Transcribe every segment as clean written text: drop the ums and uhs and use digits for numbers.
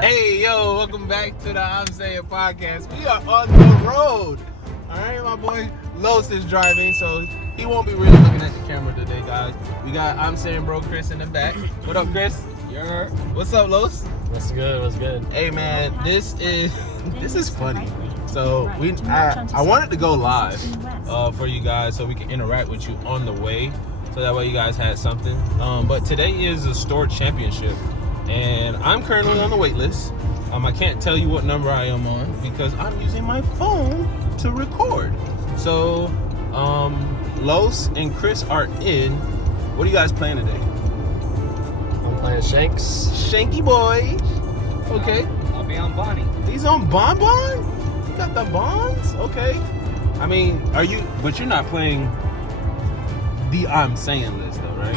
Hey, yo, welcome back to the I'm Saying podcast. We are on the road. All right, my boy Los is driving, so he won't be really looking at the camera today, guys. We got I'm Saying Bro Chris in the back. What up, Chris? Yeah. What's up, Los? What's good? What's good? Hey, man, this is funny. So I wanted to go live for you guys so we can interact with you on the way, so that way you guys had something. But today is a store championship, and I'm currently on the wait list. I can't tell you what number I am on because I'm using my phone to record. So Los and Chris are in. What are you guys playing today? I'm playing Shanks. Shanky boy. Okay. I'll be on Bonnie. He's on Bonbon? You got the bonds? Okay. I mean, but you're not playing the I'm Saying list though, right?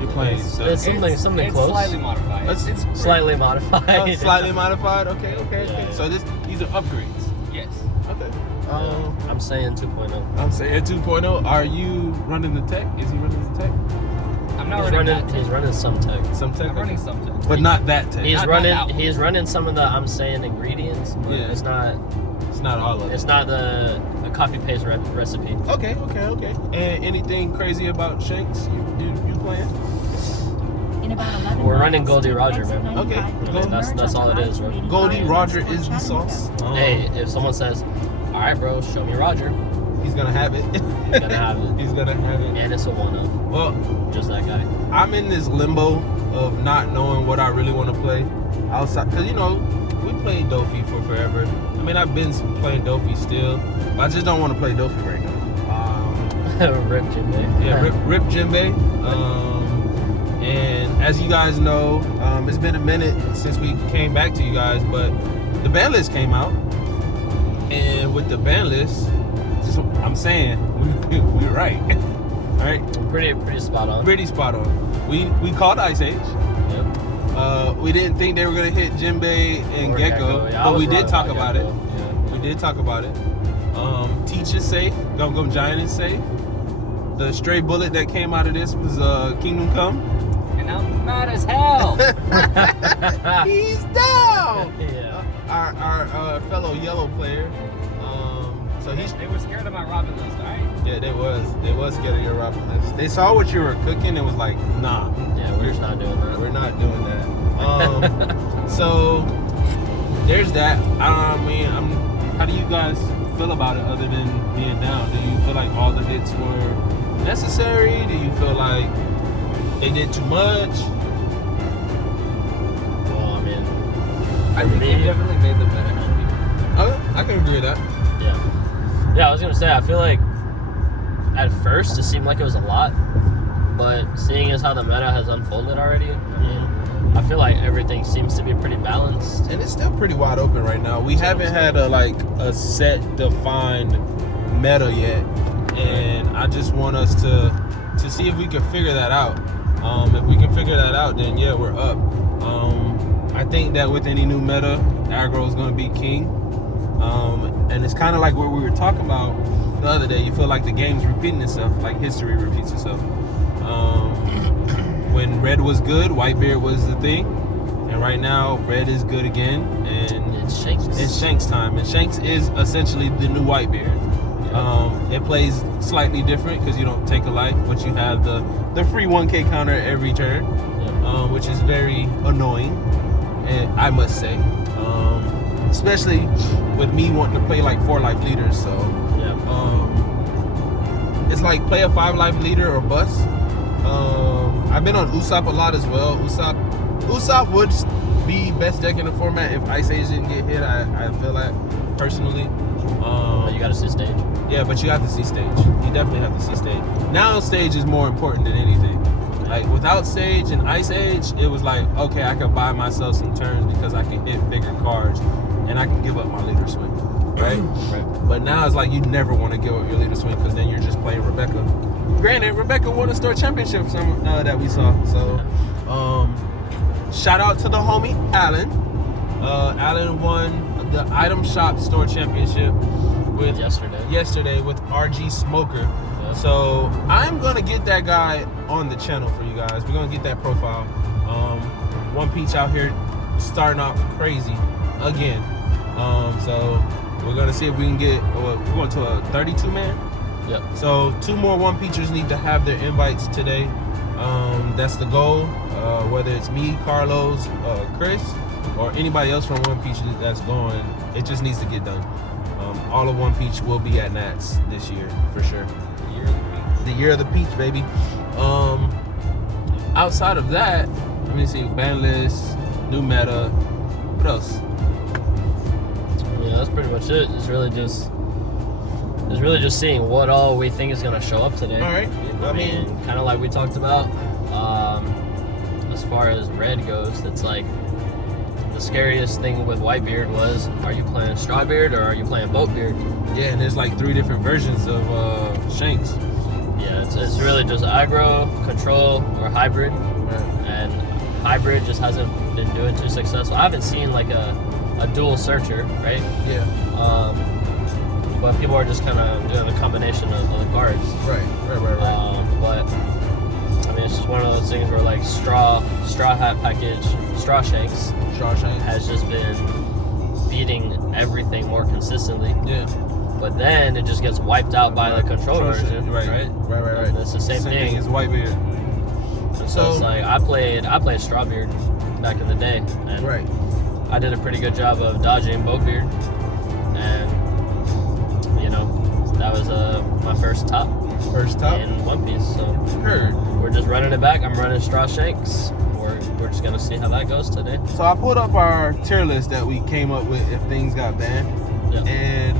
You're playing It's something it's close. Slightly modified. It's Slightly modified. slightly modified? Okay. Yeah. So these are upgrades. Yes. Okay. I'm saying 2.0. I'm Saying 2.0. Are you running the tech? Is he running the tech? I'm not He's running running. that. He's running some tech. Some tech? I'm running something. But not that tech. He's Not running. that one. He's running some of the I'm saying ingredients, but Yeah. it's not. It's not all of it. It's not the copy paste recipe. Okay. And anything crazy about Shanks you playing? We're running Goldie Roger, man. Okay. That's all it is, right? Goldie Roger is the sauce. Hey, if someone says, "All right, bro, show me Roger," He's gonna have it. he's gonna have it, He's gonna have it. and it's a one-up. Well, Just that guy. I'm in this limbo of not knowing what I really want to play outside, because we played Dofi for forever. I mean, I've been playing Dofi still, but I just don't want to play Dofi right now. Rip Jimbe. Yeah, Rip Jimbe. And as you guys know, it's been a minute since we came back to you guys, but the ban list came out, and with the ban list, I'm saying we're right. All right. Pretty spot on. Pretty spot on. We called Ice Age. Yep. We didn't think they were gonna hit Jinbei and Or Gecko, Yeah, but we did talk about it. Yeah. We did talk about it. Teach is safe. Gum Gum Giant is safe. The stray bullet that came out of this was Kingdom Come. And I'm mad as hell. He's down. Yeah. Our fellow yellow player. So They were scared of my Robin list, alright? yeah, they was scared of your Robin list. They saw what you were cooking and was like, nah. Yeah, we're just not doing that. We're not doing that. So there's that. I mean, how do you guys feel about it other than being down? Do you feel like all the hits were necessary? Do you feel like they did too much? Well, I mean, I think they definitely made the meta healthy. I can agree with that. yeah, I was gonna say, I feel like at first it seemed like it was a lot, but seeing as how the meta has unfolded already, I mean, I feel like everything seems to be pretty balanced. And it's still pretty wide open right now. We haven't had a set defined meta yet, and I just want us to see if we can figure that out. If we can figure that out, then yeah, we're up. I think that with any new meta, aggro is going to be king. And it's kind of like what we were talking about the other day. You feel like the game's repeating itself, like history repeats itself. When red was good, Whitebeard was the thing, and right now red is good again, and It's Shanks. it's Shanks time, and Shanks is essentially the new Whitebeard. It plays slightly different because you don't take a life, but you have the free 1K counter every turn, which is very annoying, and I must say, especially with me wanting to play like 4 life leaders. So it's like play a 5 life leader or bust. I've been on Usopp a lot as well. Usopp would be best deck in the format if Ice Age didn't get hit. I feel like personally. You gotta see stage. Yeah, but you have to see stage. You definitely have to see stage. Now stage is more important than anything. Like without stage and Ice Age, it was like, okay, I can buy myself some turns because I can hit bigger cards and I can give up my leader swing, right? Right. But now it's like you never want to give up your leader swing because then you're just playing Rebecca. Granted, Rebecca won a store championship that we saw. So shout out to the homie Alan. Alan won the item shop store championship. with yesterday with RG Smoker. Yeah. So I'm gonna get that guy on the channel for you guys. We're gonna get that profile. One Peach out here starting off crazy again. So we're gonna see if we can get. We're going to a 32 man. Yep. So 2 more One Peachers need to have their invites today. That's the goal. Whether it's me, Carlos, Chris, or anybody else from One Peach that's going, it just needs to get done. All of One Peach will be at Nats this year for sure. The year of the peach, baby. Outside of that, let me see. Ban list, new meta. What else? Yeah, that's pretty much it. It's really just seeing what all we think is gonna show up today. All right. I mean, kind of like we talked about. As far as red goes, it's like the scariest thing with Whitebeard was: are you playing Strawbeard or are you playing Boatbeard? Yeah, and there's like 3 different versions of Shanks. Yeah, it's really just aggro, control, or hybrid. Right. And hybrid just hasn't been doing too successful. I haven't seen like a dual searcher, right? Yeah. But people are just kind of doing a combination of the cards. Right. But I mean, it's just one of those things where like straw hat package, straw shanks has just been beating everything more consistently. Yeah. But then it just gets wiped out by the control version, right? And it's the same thing. It's Whitebeard. So it's like I played Strawbeard back in the day, and right. I did a pretty good job of dodging Boatbeard, and you know that was my first top in One Piece. So we're just running it back. I'm running straw shanks. We're just gonna see how that goes today. So I pulled up our tier list that we came up with if things got banned, and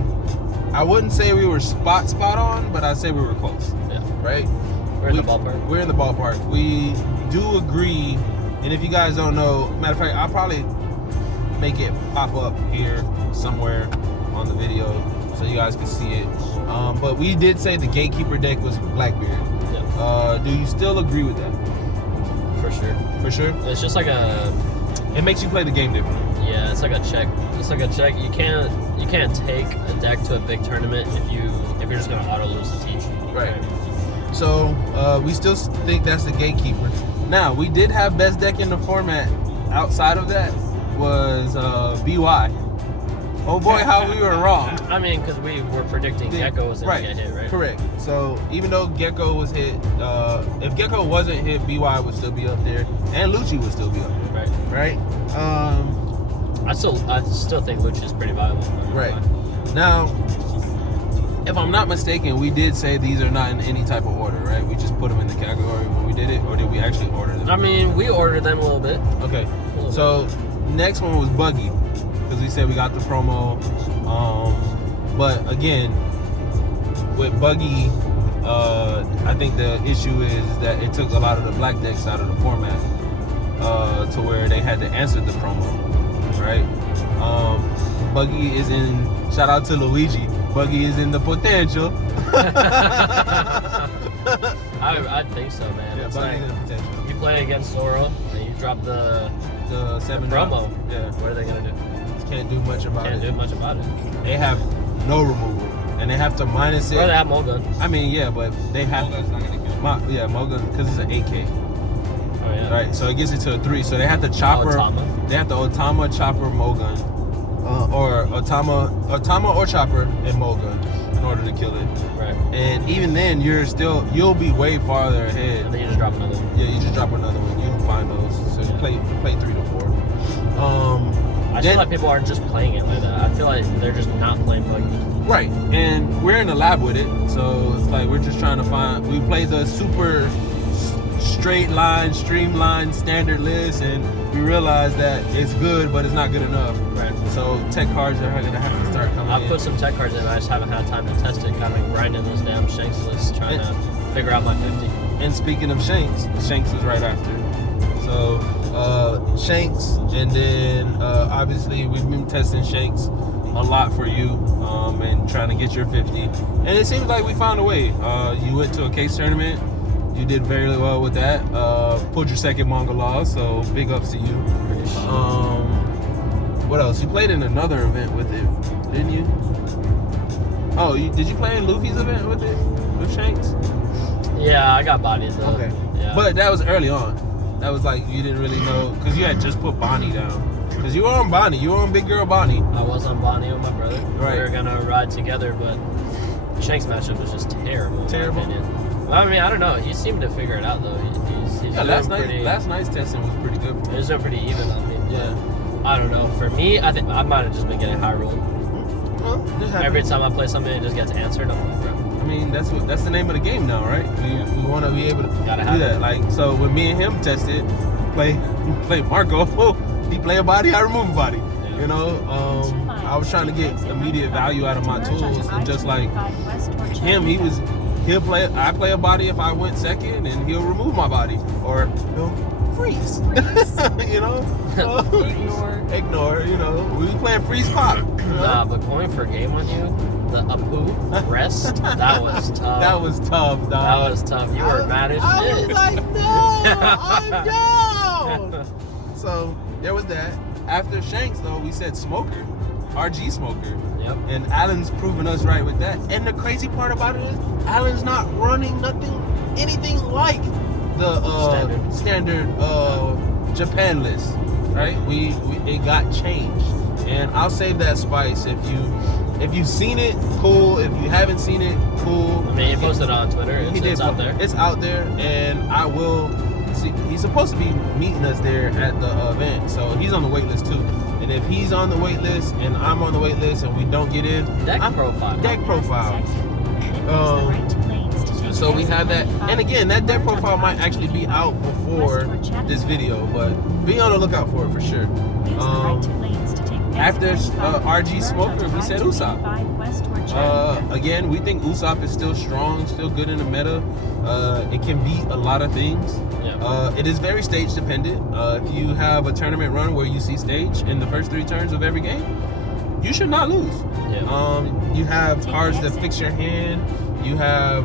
I wouldn't say we were spot on, but I'd say we were close. Yeah. Right. We're in the ballpark. We're in the ballpark. We do agree, and if you guys don't know, matter of fact, I'll probably make it pop up here somewhere on the video so you guys can see it. But we did say the gatekeeper deck was Blackbeard. Yeah. Do you still agree with that? For sure. For sure. It's just like It makes you play the game differently. Yeah, it's like a check. It's like a check. You can't take a deck to a big tournament if you're just gonna auto lose the teach. Right. So we still think that's the gatekeeper. Now we did have best deck in the format. Outside of that was BY. Oh boy, how we were wrong. I mean, because we were predicting Gecko was gonna get hit, right? Correct. So even though Gecko was hit, if Gecko wasn't hit, BY would still be up there, and Lucci would still be up there. Right. I still think Lucci is pretty viable. Right. Now, if I'm not mistaken, we did say these are not in any type of order, right? We just put them in the category when we did it, or did we actually order them? I mean, we ordered them a little bit. Okay. So next one was Buggy, because we said we got the promo. But again, with Buggy, I think the issue is that it took a lot of the black decks out of the format to where they had to answer the promo, right? Buggy is in, shout out to Luigi, Buggy is in the potential. I think so, man. Yeah, it's Buggy's like, in the potential. you play against Zoro, and you drop the 7 promo. Yeah. What are they going to do? Can't do much about Can't it. do much about it. They have no removal, and they have to minus it. Or they have Mogun. I mean, yeah, but they have Mogun's not gonna kill him. Yeah, Mogun, because it's an 8K. Oh, yeah. Right, so it gets it to a 3. So they have to chopper. Otama. They have to Otama, chopper, Mogun, or Otama or chopper and Mogun in order to kill it. Right. And even then, you'll be way farther ahead. And then you just drop another one. Yeah, you just drop another one. You can find those. So you play 3 to 4. I feel like people aren't just playing it like that. I feel like they're just not playing Buggy. Right, and we're in the lab with it, so it's like we're just trying to find. We play the super straight line, streamlined standard list, and we realize that it's good, but it's not good enough. Right. So tech cards are gonna have to start coming in. I put some tech cards in. I just haven't had time to test it. Kind of grinding those damn Shanks lists, trying to figure out my 50. And speaking of Shanks is right after. So Shanks, and then obviously we've been testing Shanks a lot for you, and trying to get your 50. And it seems like we found a way. You went to a case tournament. You did very well with that. Pulled your second manga law, so big ups to you. What else? You played in another event with it, didn't you? Oh, did you play in Luffy's event with it? With Shanks? Yeah, I got bodies though. Okay. Yeah. But that was early on. That was like, you didn't really know, because you had just put Bonnie down. Because you were on Bonnie. You were on Big Girl Bonnie. I was on Bonnie with my brother. Right. We were going to ride together, but Shanks' matchup was just terrible. Terrible? In my opinion. Well, I mean, I don't know. He seemed to figure it out, though. He's Yeah, doing pretty, last night's testing was pretty good. It was doing pretty even on me. Yeah. I don't know. For me, I think I might have just been getting high rolled. Well, just happens. Every time I play something, it just gets answered. I'm like, bro. I mean, that's the name of the game now, right? We want to be able to Gotta do have that. it. Like, so when me and him tested, play Marco, he play a body, I remove a body. Yeah. You know, I was trying to get immediate value out of my tools, and just like him, he'll play. I play a body if I went second, and he'll remove my body, or he'll freeze. You know, ignore. You know, we playing freeze pop. You know? Nah, but going for game on you, the Apu rest, that was tough. That was tough, dog. That was tough. You were mad as I shit. was like, no, I'm down. So there was that. After Shanks, though, we said Smoker, RG Smoker. Yep. And Alan's proving us right with that. And the crazy part about it is, Alan's not running anything like the standard Japan list, right? It got changed, and I'll save that spice. If you've seen it, cool. If you haven't seen it, cool. I mean, he posted it on Twitter. It's out there. It's out there, and I will see. He's supposed to be meeting us there at the event, so he's on the wait list too. And if he's on the wait list and I'm on the wait list and we don't get in, Deck profile. So we have that, and again, that deck profile might actually be out before this video, but be on the lookout for it for sure. After RG Smoker, we said Usopp. Again, we think Usopp is still strong, still good in the meta. It can beat a lot of things. Yeah. It is very stage dependent. If you have a tournament run where you see stage in the first 3 turns of every game, you should not lose. Yeah. You have cards that fix your hand. You have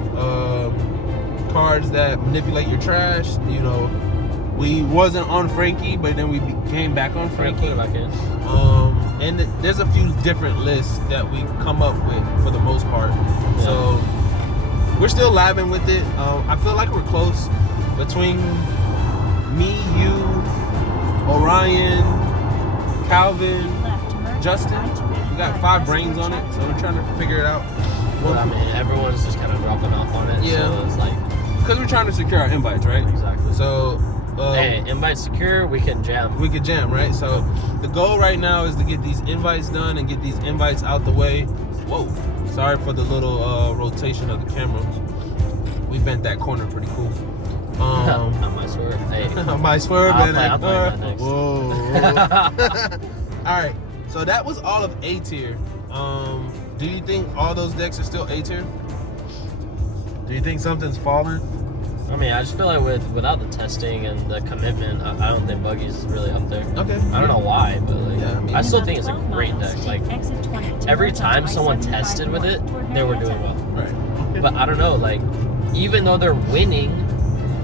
cards that manipulate your trash. You know, we wasn't on Frankie, but then we came back on Frankie. Put it back in. And there's a few different lists that we come up with for the most part. Yeah. So we're still labbing with it. I feel like we're close between me, you, Orion, Calvin, Justin. We got 5 brains on it, so we're trying to figure it out. Well, I mean, everyone's just kind of dropping off on it. Yeah. So it's like, because we're trying to secure our invites, right? exactly. So hey, invite secure, we can jam. we could jam, right? So the goal right now is to get these invites done and get these invites out the way. Whoa, sorry for the little rotation of the camera. We bent that corner pretty cool. I might swear. Hey. I might swerve I'll in play- that I'll play corner. that next. Whoa. All right, so that was all of A tier. Do you think all those decks are still A tier? Do you think something's falling? I mean, I just feel like without the testing and the commitment, I don't think Buggy's really up there. Okay. I don't know why, but like, Yeah, I mean- I still think it's a great deck. Like, every time someone tested with it, they were doing well. Right. But I don't know, like, even though they're winning,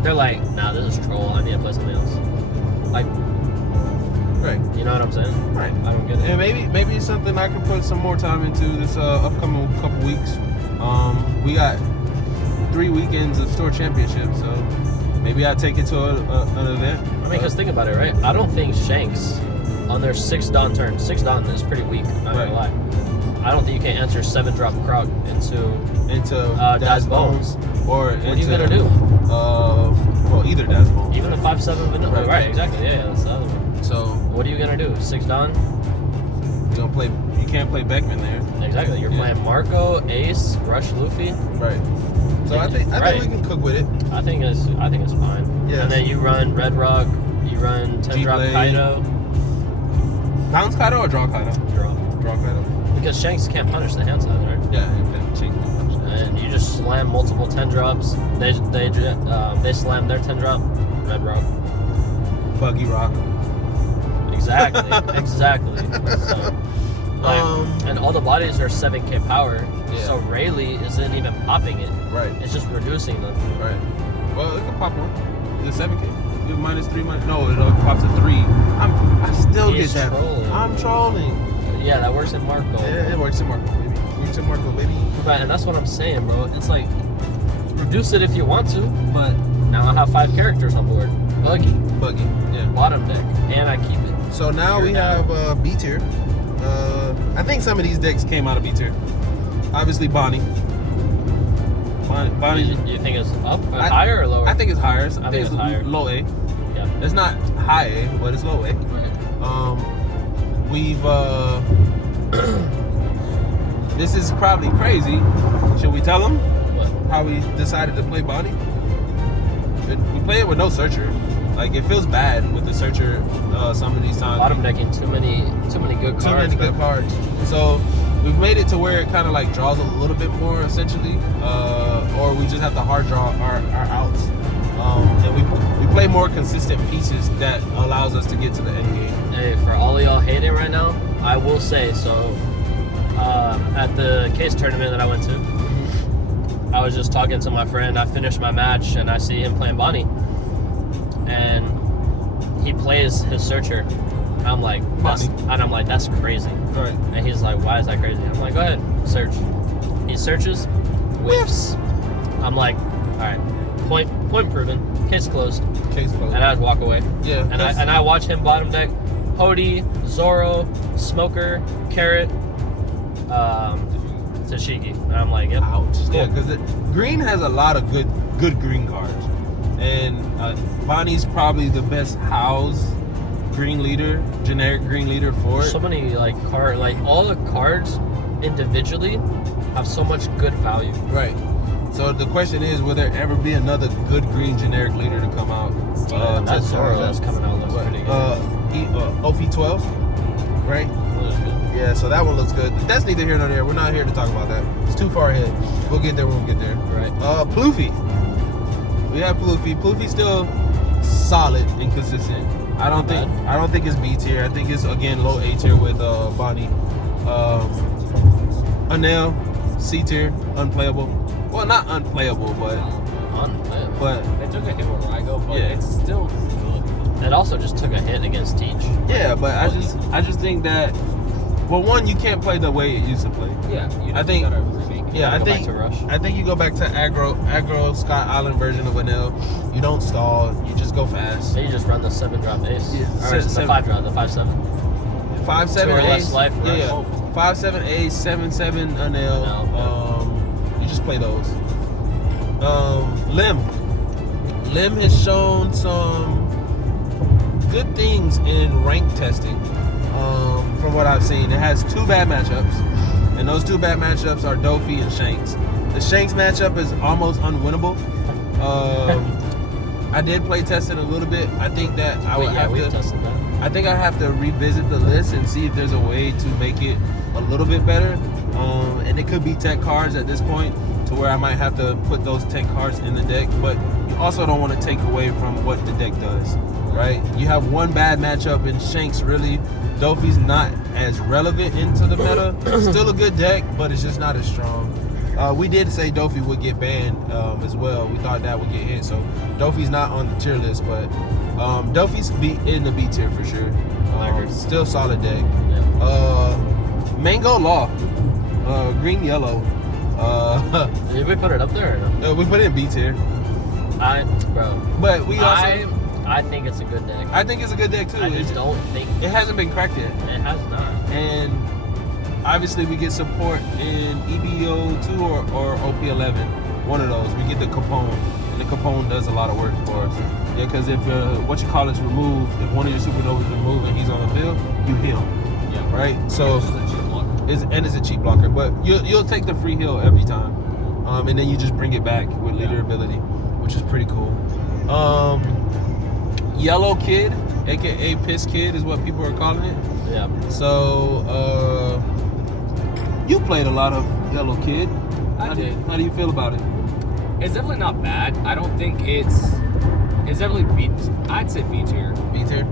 they're like, nah, this is troll. I need to play something else. Like, Right. you know what I'm saying? Right. I don't get it. And maybe it's something I could put some more time into this upcoming couple weeks. We got 3 weekends of store championships, so maybe I take it to an event. I mean, because think about it, right? I don't think Shanks on their 6 Dawn turn, 6 Dawn is pretty weak, not gonna lie. I don't think you can answer 7-drop Croc into Daz Bones. Or What are you gonna do? Well, either Daz Bones. Even the 5-7 vanilla. Right. Right, exactly. Yeah, that's the other one. So What are you gonna do? 6 Dawn? you can't play Beckman there. Exactly. You're Yeah. playing Marco, Ace, Rush, Luffy. Right. So I think we can cook with it. I think it's fine. Yes. And then you run Red Rock, you run 10-drop G-Blade. Kaido. Bounce Kaido or draw Kaido? Draw. Draw Kaido. Because Shanks can't punish the hand size, right? Yeah, you can change it. And you just slam multiple 10 drops. They slam their 10 drop. Red Rock. Buggy Rock. Exactly. Exactly. So, and all the bodies are 7k power. Yeah. So Rayleigh isn't even popping it. Right. It's just reducing them. Right. Well, it can pop one. Is it 7K? You -3 no, it pops to 3. I still He's get that. trolling. I'm trolling. Yeah, that works in Marco. Yeah, it works in Marco, baby. exclamation mark, but baby. Right, and that's what I'm saying, bro. It's like, reduce it if you want to, but now I have 5 characters on board. Buggy, Yeah. bottom deck, and I keep it. So now we have B tier. I think some of these decks came out of B tier. Obviously, Bonnie. Bonnie. Do you think it's up, higher or lower? I think it's higher. I think it's higher. Low A. Yeah. It's not high A, but it's low A. We've this is probably crazy. Should we tell them how we decided to play Bonnie? We play it with no searcher. Like, it feels bad with the searcher some of these times. Bottom decking too many good cards. Too many good cards. So we've made it to where it kind of like draws a little bit more, essentially, or we just have to hard draw our outs, and we play more consistent pieces that allows us to get to the end game. Hey, for all of y'all hating right now, I will say so. At the case tournament that I went to, I was just talking to my friend. I finished my match and I see him playing Bonnie, and he plays his searcher. I'm like, that's crazy. Right. And he's like, why is that crazy? I'm like, go ahead, search. He searches, whiffs. I'm like, all right, point proven, case closed. Case closed. And I just walk away. Yeah. And I watch him bottom deck, Hody, Zoro, Smoker, Carrot, Tashigi. And I'm like, yep. Ouch. Cool. Yeah, because green has a lot of good green cards, and Bonnie's probably the best house green leader, generic green leader for it. So many like all the cards individually have so much good value. Right. So the question is, will there ever be another good green generic leader to come out? That Zoro that's coming out looks pretty good. OP12, right? Yeah, so that one looks good. That's neither here nor there. We're not here to talk about that. It's too far ahead. We'll get there when we get there. Right. Ploofy. We have Ploofy. Ploofy's still solid and consistent. I don't think it's B tier. I think it's, again, low A tier with Bonnie. Anel, C tier, unplayable. Well, not unplayable, but Unplayable. but They took a hit with Rygo, but Yeah. it's still good. It also just took a hit against Teach. yeah. But I just think that, well, one, you can't play the way it used to play. Yeah, I think- gotta remake it. Yeah, Go back to Rush. I think you go back to aggro Scott Island version of Anel. You don't stall. You just go fast. So you just run the 7-drop ace. Yeah, Or the 5-drop, the 5-7. 5-7 Two or less ace. life, Yeah, Rush. yeah. 5-7 ace, 7-7 Anel. You just play those. Lim has shown some good things in rank testing. From what I've seen, it has 2 bad matchups, and those 2 bad matchups are Dofi and Shanks. The Shanks matchup is almost unwinnable. I did play test it a little bit. I think that we've tested that. I think I have to revisit the list and see if there's a way to make it a little bit better. And it could be tech cards at this point, to where I might have to put those tech cards in the deck. But you also don't want to take away from what the deck does, right? You have one bad matchup in Shanks, really. Dofi's not as relevant into the meta. Still a good deck, but it's just not as strong. We did say Dofi would get banned as well. We thought that would get hit, so Dofi's not on the tier list, but Dofi's in the B tier for sure. Still solid deck. Yeah. Mango Law, green yellow. Did we put it up there or no? We put it in B tier, but we also. I think it's a good deck. I think it's a good deck too. I just don't think It hasn't been cracked yet, it has not. and obviously we get support in EBO 2 or OP11. One of those. We get the Capone, and the Capone does a lot of work for us. Yeah, because if is removed, if one of your supernovas is removed and he's on the field, you heal. Yeah. Right. So It's a cheap block. it's a cheap blocker, but you'll take the free heal every time, and then you just bring it back with leader ability, which is pretty cool. Yellow Kid, aka Piss Kid, is what people are calling it. Yeah. So you played a lot of Yellow Kid. I did. How do you feel about it? It's definitely not bad. I don't think it's definitely B. I'd say B tier. B tier.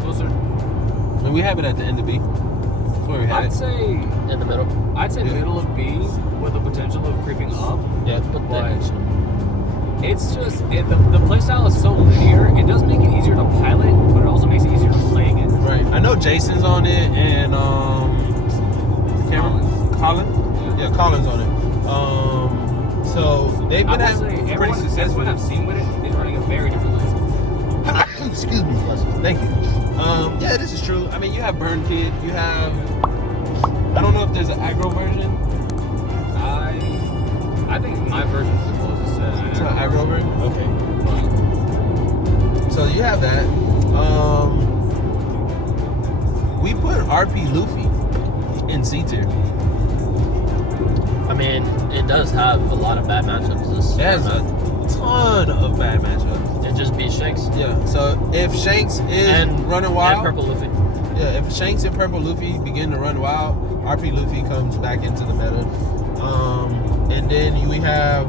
Closer. And we have it at the end of B. That's where we had I'd it. say In the middle. Yeah. middle of B with the potential of creeping up. Yeah. But it's just the playstyle is so linear. It does make it easier to pilot, but it also makes it easier to play against. Right. I know Jason's on it, and Colin. Yeah, Collins on it. So they've been having pretty success with Everyone it. I've seen with it is running a very different list. Excuse me. Thank you. Yeah, this is true. I mean, you have Burn Kid. You have. I don't know if there's an aggro version. I think my version's the closest to It's an aggro version. Okay. But So you have that. We put RP Luffy in C tier. I mean, it does have a lot of bad matchups. This It has a ton of bad matchups. It just beats Shanks. Yeah. So if Shanks is running wild, and Purple Luffy. yeah, if Shanks and Purple Luffy begin to run wild, RP Luffy comes back into the meta. And then we have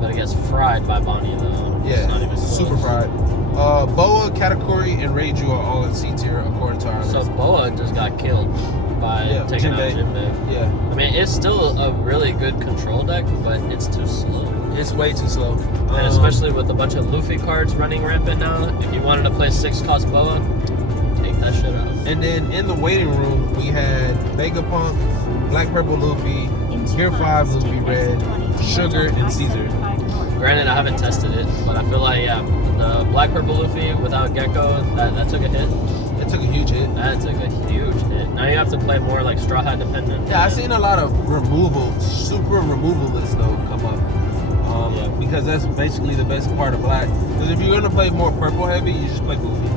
But it gets fried by Bonnie though. It's not even close. super fried. Boa, Katakuri, and Reiju are all in C tier according to our So list. Boa just got killed by taking out Jinbei. Yeah, I mean, it's still a really good control deck, but it's too slow. it's way too slow. And especially with a bunch of Luffy cards running rampant now, if you wanted to play 6-cost Boa, take that shit out. And then in the waiting room, we had Vegapunk, Black Purple Luffy, Gear 5 Luffy Red, Sugar, and Caesar. Granted, I haven't tested it, but I feel like, yeah, the Black Purple Luffy without Gecko, that took a hit. It took a huge hit. That took a huge hit. Now you have to play more like Straw Hat dependent. Yeah, I've seen a lot of super removal lists though come up. Because that's basically the best part of Black. Because if you're gonna play more purple heavy, you just play Luffy,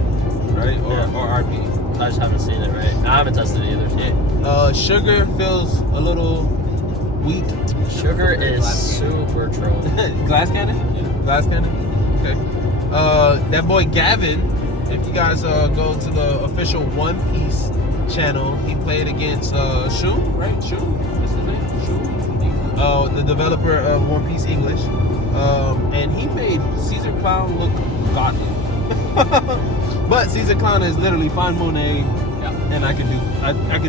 right? Or RP. I just haven't seen it, right? I haven't tested it either. So. Sugar feels a little weak. Sugar is super troll. Glass cannon? Yeah. Glass cannon? Okay. That boy Gavin, if you guys go to the official One Piece channel, he played against Shu, right? Shu? What's his name? Shu? The developer of One Piece English. And he made Caesar Clown look godly. But Caesar Clown is literally find Monet, and I can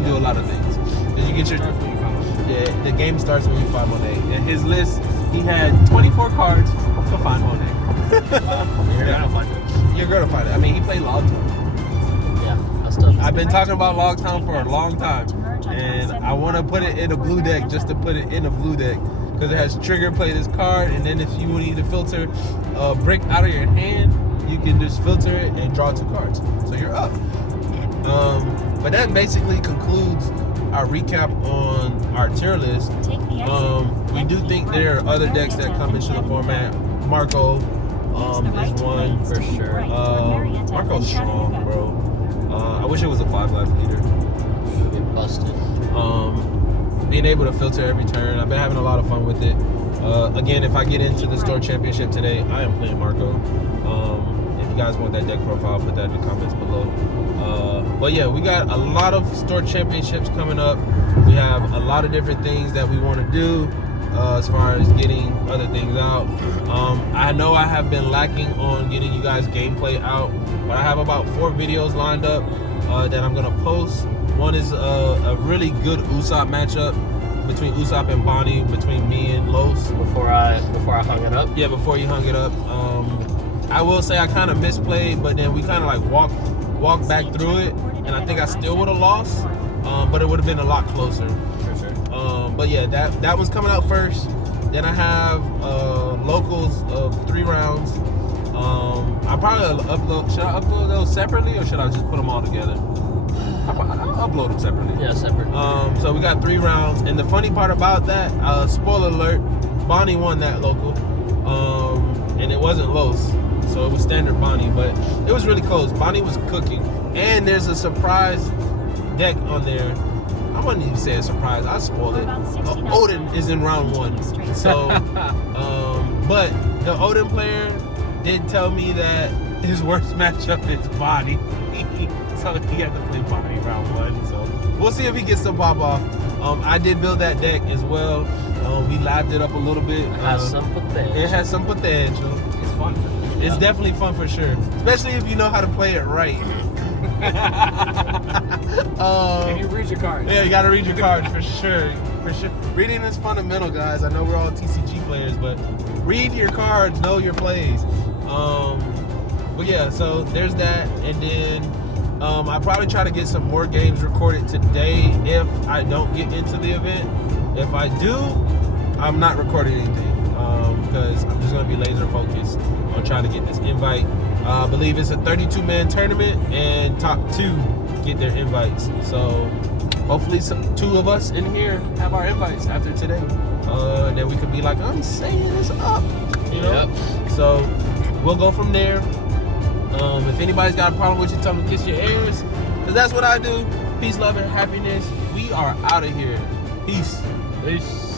do a lot of things. And you get your the game starts when you find Monet. In his list, he had 24 cards to find Monet. You're gonna find it. You're gonna find it. I mean, he played Logtown. Yeah, that's tough. I've been talking about Logtown for a long time, and I want to put it in a blue deck just to put it in a blue deck because it has trigger play this card, and then if you need to filter a brick out of your hand, you can just filter it and draw 2 cards. So you're up. But that basically concludes our recap on our tier list. We do think there are other decks that come into the format. Marco is one for sure. Marco's strong, bro. I wish it was a 5-life leader. Get busted. Being able to filter every turn, I've been having a lot of fun with it. Again, if I get into the store championship today, I am playing Marco. If you guys want that deck profile, put that in the comments below. But yeah, we got a lot of store championships coming up. We have a lot of different things that we want to do as far as getting other things out. I know I have been lacking on getting you guys gameplay out, but I have about 4 videos lined up that I'm gonna post. One is a really good Usopp matchup between Usopp and Bonnie, between me and Los. Before I hung it up. Yeah, before you hung it up. I will say I kind of misplayed, but then we kind of like walked back through it, and I think I still would have lost, but it would have been a lot closer. For sure. But yeah, that one's coming out first. Then I have locals of 3 rounds. I'll probably upload. Should I upload those separately, or should I just put them all together? I'll upload them separately. Yeah, separate. So we got 3 rounds, and the funny part about that, spoiler alert, Bonnie won that local, and it wasn't Los, so it was standard Bonnie, but it was really close. Bonnie was cooking, and there's a surprise deck on there. I wouldn't even say a surprise. I spoiled it. Odin is in round 1, so but the Odin player did tell me that his worst matchup is Bonnie. So he had to play Bonnie round 1. So we'll see if he gets some pop off. I did build that deck as well. We lapped it up a little bit. It has some potential. It has some potential. It's fun. It's definitely fun for sure, especially if you know how to play it right. And you read your cards. Yeah, you gotta read your cards for sure. For sure. Reading is fundamental, guys. I know we're all TCG players, but read your cards, know your plays. But yeah, so there's that, and then I probably try to get some more games recorded today if I don't get into the event. If I do, I'm not recording anything because I'm just going to be laser focused on trying to get this invite. I believe it's a 32-man tournament and top 2 get their invites. So hopefully 2 of us in here have our invites after today. And then we could be like, I'm saying it's up. You know? Yep. So we'll go from there. If anybody's got a problem with you, tell them to kiss your ears. Because that's what I do. Peace, love, and happiness. We are out of here. Peace. Peace.